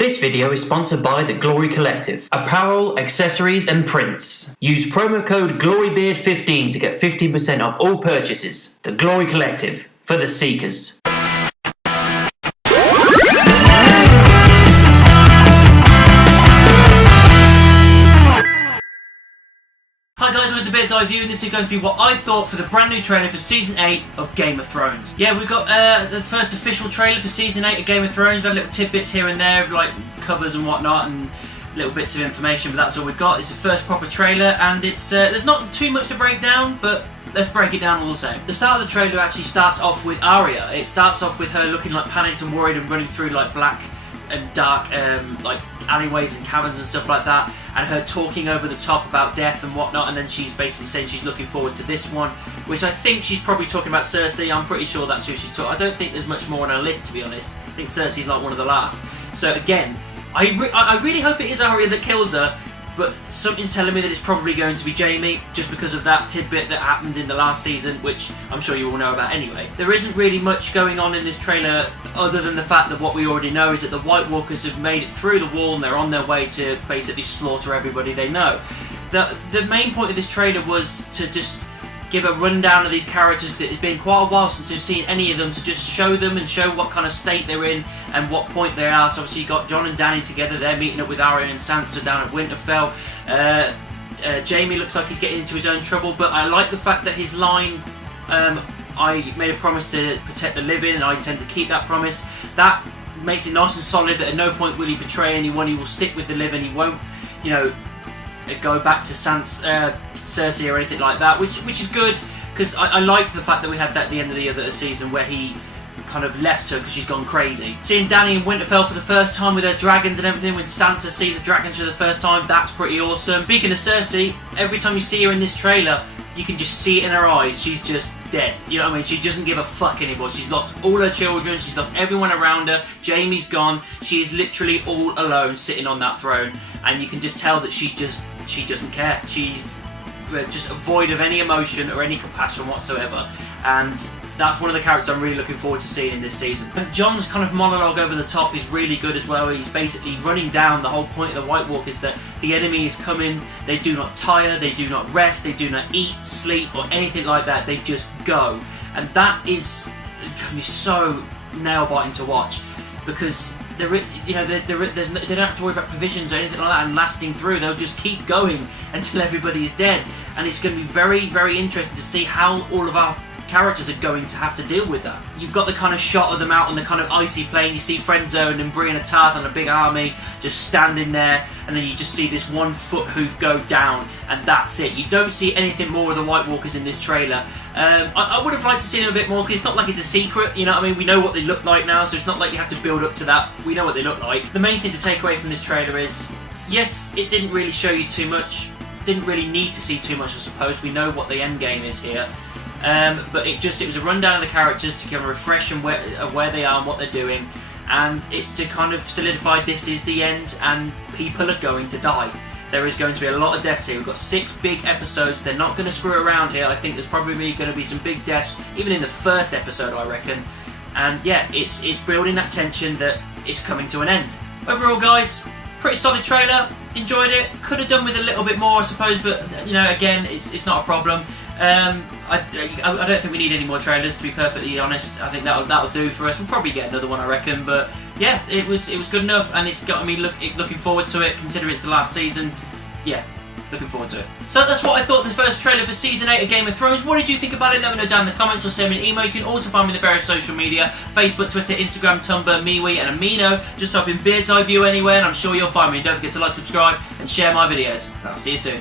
This video is sponsored by The Glory Collective. Apparel, accessories and prints. Use promo code GLORYBEARD15 to get 15% off all purchases. The Glory Collective, for the seekers. Hi guys, welcome to Bird's Eye View, and this is going to be what I thought for the brand new trailer for Season 8 of Game of Thrones. Yeah, we've got the first official trailer for Season 8 of Game of Thrones. We've had little tidbits here and there of like covers and whatnot and little bits of information, but that's all we've got. It's the first proper trailer, and it's there's not too much to break down, but let's break it down all the same. The start of the trailer actually starts off with Arya. It starts off with her looking like panicked and worried and running through like black and dark like alleyways and caverns and stuff like that, and her talking over the top about death and whatnot, and then she's basically saying she's looking forward to this one, which I think she's probably talking about Cersei. I'm pretty sure that's who she's talking. I don't think there's much more on her list, to be honest. I think Cersei's like one of the last. So again, I really hope it is Arya that kills her, but something's telling me that it's probably going to be Jaime, just because of that tidbit that happened in the last season, which I'm sure you all know about anyway. There isn't really much going on in this trailer other than the fact that what we already know is that the White Walkers have made it through the wall and they're on their way to basically slaughter everybody they know. The main point of this trailer was to just give a rundown of these characters, because it's been quite a while since we've seen any of them, to just show them and show what kind of state they're in and what point they are. So obviously you got Jon and Dany together, they're meeting up with Arya and Sansa down at Winterfell. Jaime looks like he's getting into his own trouble, but I like the fact that his line, I made a promise to protect the living and I intend to keep that promise. That makes it nice and solid that at no point will he betray anyone. He will stick with the living. He won't, you know, go back to Cersei or anything like that, which is good, because I like the fact that we had that at the end of the other season where he kind of left her because she's gone crazy. Seeing Dany in Winterfell for the first time with her dragons and everything, when Sansa sees the dragons for the first time, that's pretty awesome. Speaking of Cersei, every time you see her in this trailer, you can just see it in her eyes. She's just dead. You know what I mean? She doesn't give a fuck anymore. She's lost all her children. She's lost everyone around her. Jaime's gone. She is literally all alone sitting on that throne, and you can just tell that she doesn't care. She's just void of any emotion or any compassion whatsoever, and that's one of the characters I'm really looking forward to seeing in this season. And Jon's kind of monologue over the top is really good as well. He's basically running down the whole point of the White Walkers, that the enemy is coming, they do not tire, they do not rest, they do not eat, sleep or anything like that, they just go. And that is going to be so nail-biting to watch, because they don't have to worry about provisions or anything like that and lasting through. They'll just keep going until everybody is dead, and it's going to be very, very interesting to see how all of our characters are going to have to deal with that. You've got the kind of shot of them out on the kind of icy plain. You see Friendzone and Brienne of Tarth and a big army just standing there, and then you just see this one foot hoof go down, and that's it. You don't see anything more of the White Walkers in this trailer. I would have liked to see them a bit more, because it's not like it's a secret, you know what I mean? We know what they look like now, so it's not like you have to build up to that. We know what they look like. The main thing to take away from this trailer is, yes, it didn't really show you too much. Didn't really need to see too much, I suppose. We know what the end game is here. But it was a rundown of the characters to give a refresh of where they are and what they're doing, and it's to kind of solidify this is the end and people are going to die. There is going to be a lot of deaths here. We've got 6 big episodes. They're not going to screw around here. I think there's probably going to be some big deaths, even in the first episode, I reckon. And yeah, it's building that tension that it's coming to an end. Overall, guys, pretty solid trailer. Enjoyed it. Could have done with a little bit more, I suppose, but you know, again, it's not a problem. I don't think we need any more trailers, to be perfectly honest. I think that'll do for us. We'll probably get another one, I reckon, but yeah, it was good enough, and it's got me looking forward to it, considering it's the last season. Yeah, looking forward to it. So that's what I thought the first trailer for Season 8 of Game of Thrones. What did you think about it? Let me know down in the comments, or send me an email. You can also find me on the various social media: Facebook, Twitter, Instagram, Tumblr, MeWe and Amino. Just type in Bird's Eye View anywhere and I'm sure you'll find me. And don't forget to like, subscribe and share my videos. And I'll see you soon.